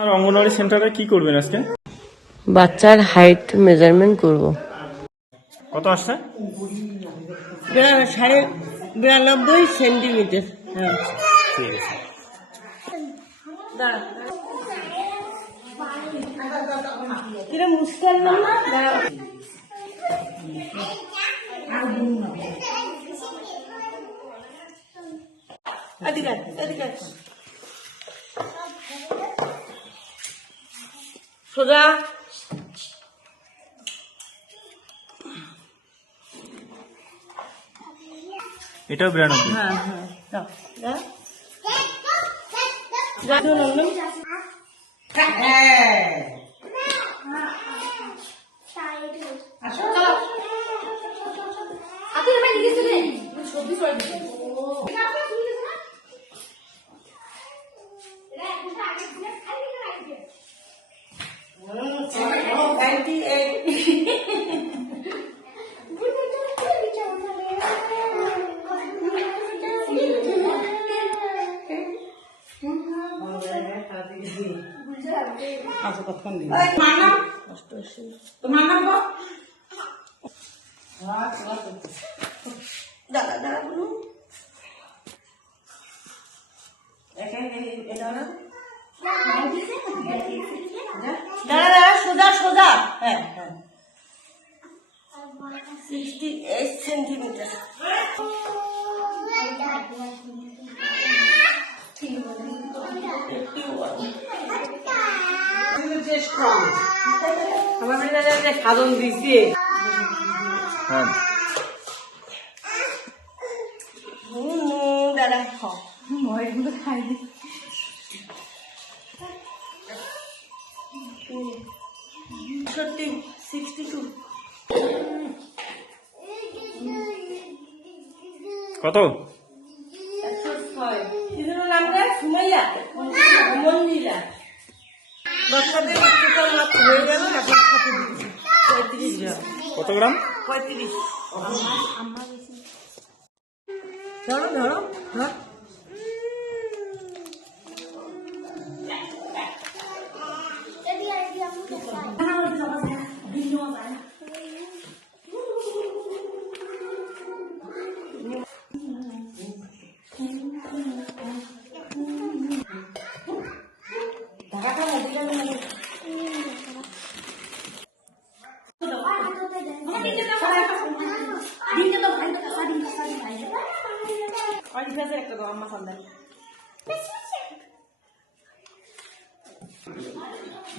আর অঙ্গনওয়াড়ি সেন্টারে কি করবেন আজকে? বাচ্চার হাইট মেজারমেন্ট করব। কত আসছে? 92 সেন্টিমিটার। হ্যাঁ, ঠিক আছে। এটা মুশকিল না। সোজা এটাও 92। হ্যাঁ হ্যাঁ সোজা সোজা। হ্যাঁ হ্যাঁ 68 সেন্টিমিটার। সাধন দিচ্ছে। হ্যাঁ দাদা খাই 62। কত? কত গ্রাম? 35। ধরো ধরো ধর।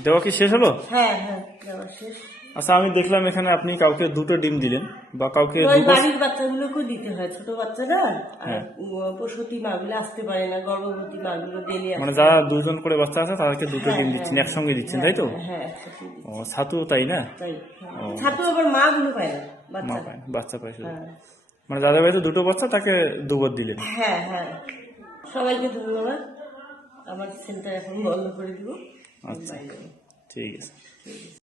দেওয়া কি শেষ হলো? হ্যাঁ হ্যাঁ দেওয়া শেষ। আচ্ছা, আমি দেখলাম এখানে আপনি কাউকে 2টো ডিম দিলেন বা কাউকে বাড়ির বাচ্চাগুলোকেও দিতে হয়, ছোট বাচ্চারা আর প্রসূতি মাগুলো আসতে পারে না, গর্ভবতী মাগুলো ডেলি মানে যারা 2জন করে বাচ্চা আছে তাদেরকে 2টো ডিম দিচ্ছেন, একসঙ্গে দিচ্ছেন, তাই তো? হ্যাঁ। ও, ছাতুও তাই না? তাই ছাতু আবার মাগুলো পায় না, মা পায় না, বাচ্চা পায় শুধু। মানে যাদের বাড়িতে 2টো বাচ্চা তাকে 2বার দিলেন। হ্যাঁ হ্যাঁ, সবাইকে ধন্যবাদ। আমার সেন্টার এখন বন্ধ করে দিব। আচ্ছা, ঠিক আছে।